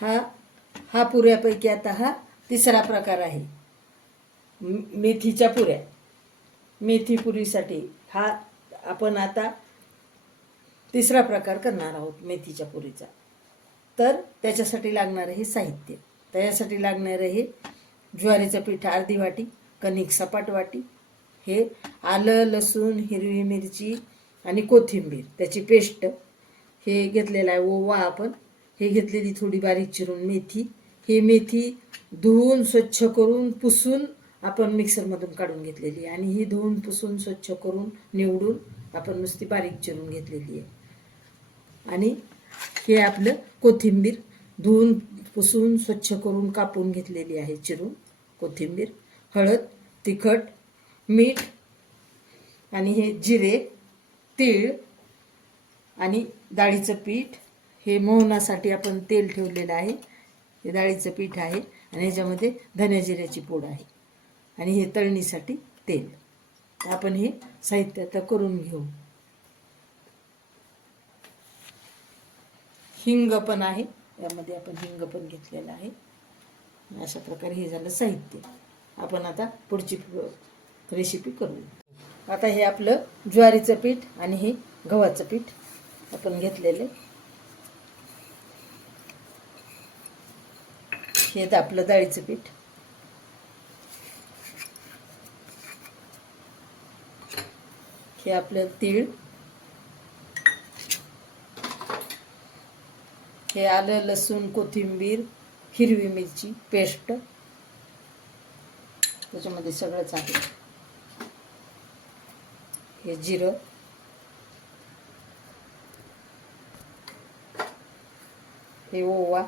हा हा पुऱ्यापैकी आता हा तिसरा प्रकार आहे. मेथीच्या पुऱ्या. मेथी पुरीसाठी हा आपण आता तिसरा प्रकार करणार आहोत मेथीच्या पुरीचा. तर त्याच्यासाठी लागणारं हे साहित्य. त्याच्यासाठी लागणारं हे ज्वारीचं पीठ अर्धी वाटी कणिक सपाट वाटी हे आलं लसूण हिरवी मिरची आणि कोथिंबीर त्याची पेस्ट हे घेतलेलं आहे. ओवा आपण हे घेतलेली थोडी बारीक चिरून मेथी. ही मेथी धुवून स्वच्छ करून पुसून आपण मिक्सरमधून काढून घेतलेली आहे. आणि ही धुवून पुसून स्वच्छ करून निवडून आपण नुसती बारीक चिरून घेतलेली आहे. आणि हे आपलं कोथिंबीर धुवून पुसून स्वच्छ करून कापून घेतलेली आहे चिरून कोथिंबीर. हळद तिखट मीठ आणि हे जिरे तीळ आणि डाळीचं पीठ हे मोहनासाठी आपण तेल ठेवलेलं आहे. हे डाळीचं पीठ आहे आणि ह्याच्यामध्ये धन्या जिऱ्याची पूड आहे. आणि हे तळणीसाठी तेल. आपण हे साहित्य आता करून घेऊ. हिंग पण आहे. यामध्ये आपण हिंग पण घेतलेलं आहे. अशा प्रकारे हे झालं साहित्य. आपण आता पुढची रेसिपी करू आता हे आपलं ज्वारीचं पीठ आणि हे गव्हाचं पीठ आपण घेतलेलं हे आपलं डाळीचं पीठ. हे आपलं तीळ. हे आलं लसूण कोथिंबीर हिरवी मिरची पेस्ट. त्याच्यामध्ये सगळंच आहे. हे जिरं. हे ओवा.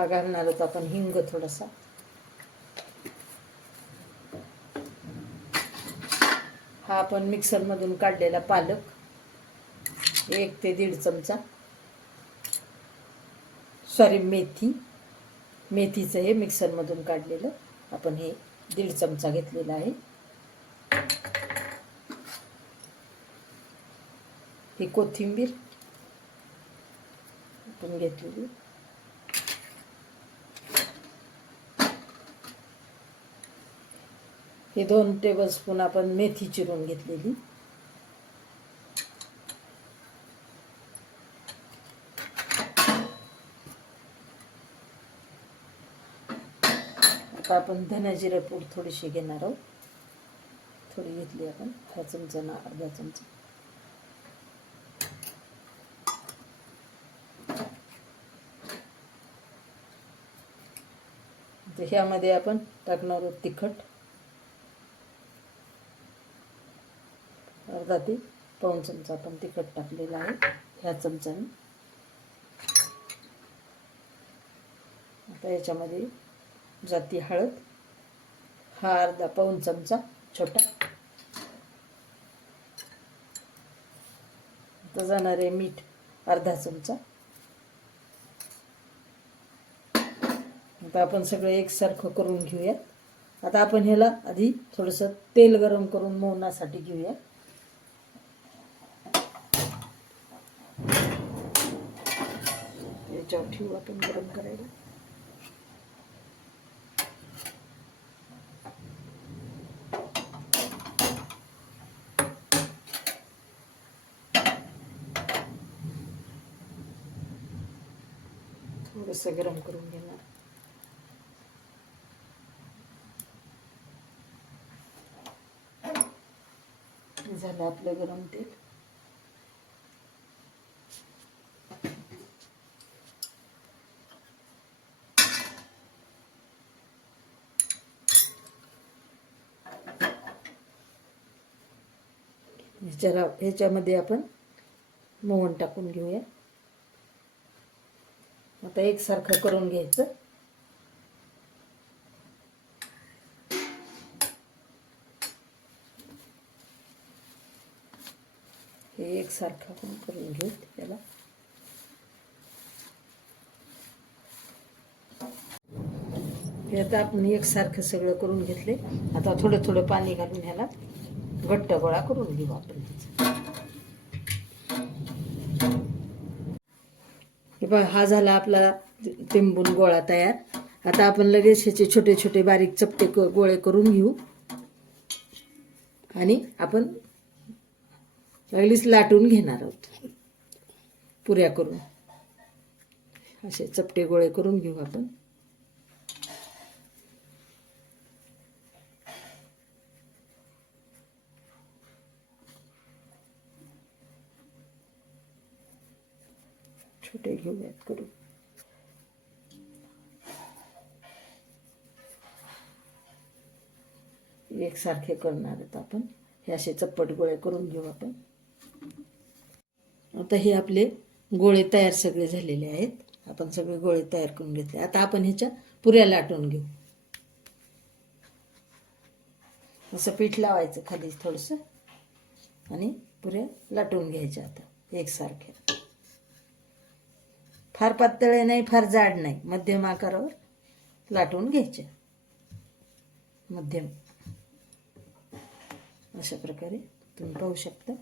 हा घालणार होतो आपण हिंग थोडासा. हा आपण मिक्सरमधून काढलेला पालक. एक ते दीड चमचा. सॉरी मेथी. मेथीचं हे मिक्सरमधून काढलेलं. आपण हे दीड चमचा घेतलेला आहे. ही कोथिंबीर आपण घेतलेली. हे दोन टेबलस्पून आपण मेथी चिरून घेतलेली. आता आपण धना पूड थोडीशी घेणार आहोत. थोडी घेतली आपण हा चमचा ना अर्धा चमचा. ह्यामध्ये आपण टाकणार आहोत तिखट. अर्धा ते पाऊण चमचा आपण तिखट टाकलेला आहे. ह्या चमच्याने. आता याच्यामध्ये जाती हळद. हा अर्धा पाऊण चमचा छोटा. आता जाणार आहे मीठ अर्धा चमचा. आता आपण सगळं एकसारखं करून घेऊयात. आता आपण ह्याला आधी थोडंसं तेल गरम करून मोहनासाठी घेऊया याच्यावर ठेवू आपण गरम करायला. थोडंसं गरम करून घेणार. झालं आपलं गरम तेल. ह्याच्याला ह्याच्यामध्ये आपण मोहन टाकून घेऊया. आता एकसारखं करून घ्यायचं. हे एकसारखं आपण करून घेऊ त्याला. हे आता आपण एकसारखं सगळं करून घेतले आता थोडं थोडं पाणी घालून ह्याला. घट्ट गोळा करून घेऊ आपण हे हा झाला आपला तिंबून गोळा तयार. आता आपण लगेच ह्याचे छोटे छोटे बारीक चपटे गोळे करून घेऊ. आणि आपण लगेच लाटून घेणार आहोत. पुऱ्या करून. असे चपटे गोळे करून घेऊ आपण. छोटे घेऊयात करू. एकसारखे करणार आहेत आपण. हे असे चप्पट गोळे करून घेऊ आपण. आता हे आपले गोळे तयार सगळे झालेले आहेत. आपण सगळे गोळे तयार करून घेतले. आता आपण ह्याच्या पुऱ्या लाटून घेऊ. असं पीठ लावायचं खाली थोडंसं. आणि पुऱ्या लाटून घ्यायच्या आता. एकसारख्या. फार पातळे नाही फार जाड नाही. मध्यम आकारावर लाटून घ्यायच्या मध्यम. अशा प्रकारे तुम्ही पाहू शकता.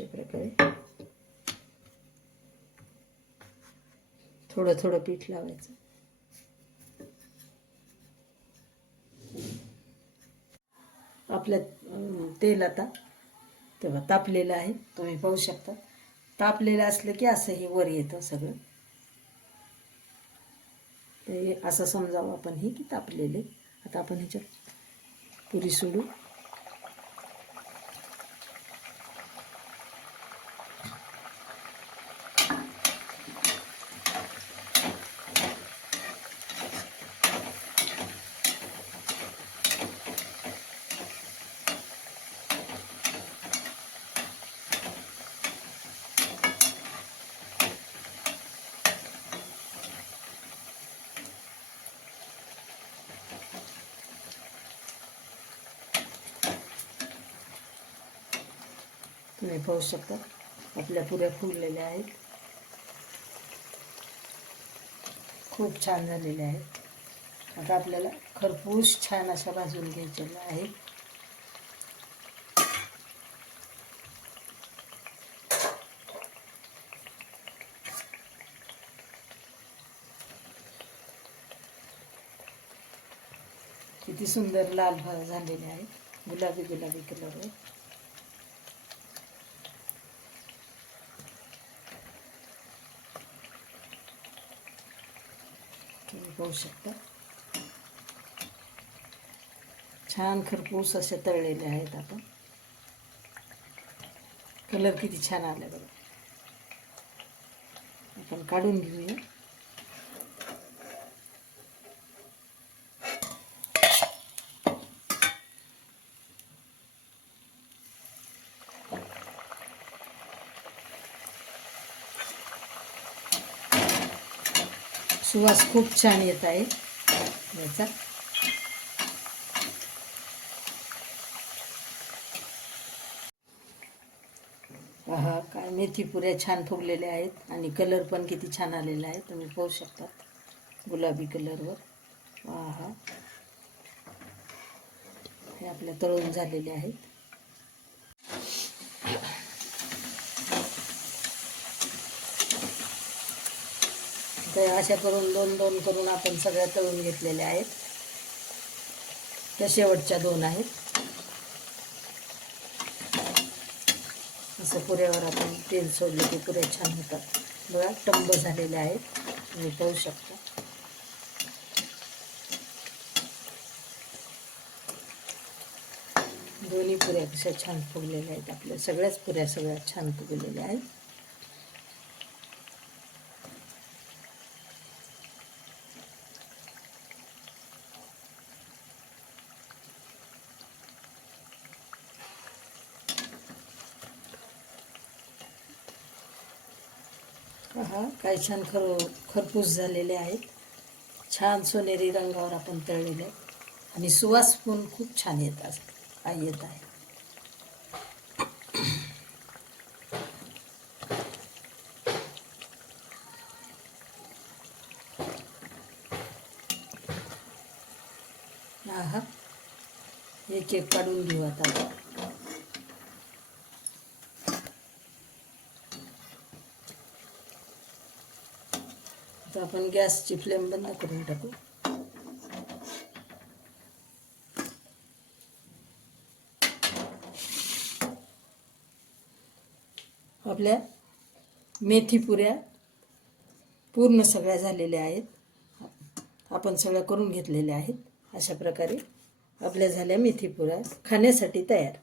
अशा प्रकारे. थोडं थोडं पीठ लावायचं. आपल्या तेल आता तेव्हा तापलेलं आहे. तुम्ही पाहू शकता. तापलेलं असलं की असं हे वर येतं सगळं. ते असं समजावं आपण हे की तापलेले आता आपण ह्याच्यात पुरी सोडू. तुम्ही पाहू शकता. आपल्या पुऱ्या फुगलेल्या आहेत. खूप छान झालेल्या आहेत. आता आपल्याला खरपूस छान अशा भाजून घ्यायच्या आहेत. किती सुंदर लाल भा झालेले आहेत. गुलाबी गुलाबी कलरवर तुम्ही पाहू शकता. छान खरपूस असे तळलेले आहेत आपण. कलर किती छान आला बघा. आपण काढून घेऊया. सुवास खूप छान येत आहे. याचा. हा काय मेथी पुऱ्या छान फुगलेल्या आहेत आणि कलर पण किती छान आलेला आहे. तुम्ही पाहू शकता गुलाबी कलरवर. वा हा हे आपल्या तळून झालेले आहेत. तर अशा करून दोन दोन करून आपण सगळ्या तळून घेतलेल्या आहेत. त्या शेवटच्या दोन आहेत. असं पुऱ्यावर आपण तेल सोडलं की पुऱ्या छान होतात. बघा टंब झालेले आहेत. तुम्ही पाहू शकता. दोन्ही पुऱ्या कशा छान फुगलेल्या आहेत आपल्या. सगळ्याच पुऱ्या सगळ्या छान फुगलेल्या आहेत. पहा काय छान खर खरपूस झालेले आहेत. छान सोनेरी रंगावर आपण तळलेले आणि सुवास पण खूप छान येत येत आहे. हा एक एक काढून घेऊ आता. आपण गॅसची फ्लेम बंद करून टाकू. आपल्या मेथी पुऱ्या पूर्ण सगळ्या झालेल्या आहेत. आपण सगळ्या करून घेतलेल्या आहेत. अशा प्रकारे आपल्या झाल्या मेथी पुऱ्या खाण्यासाठी तयार.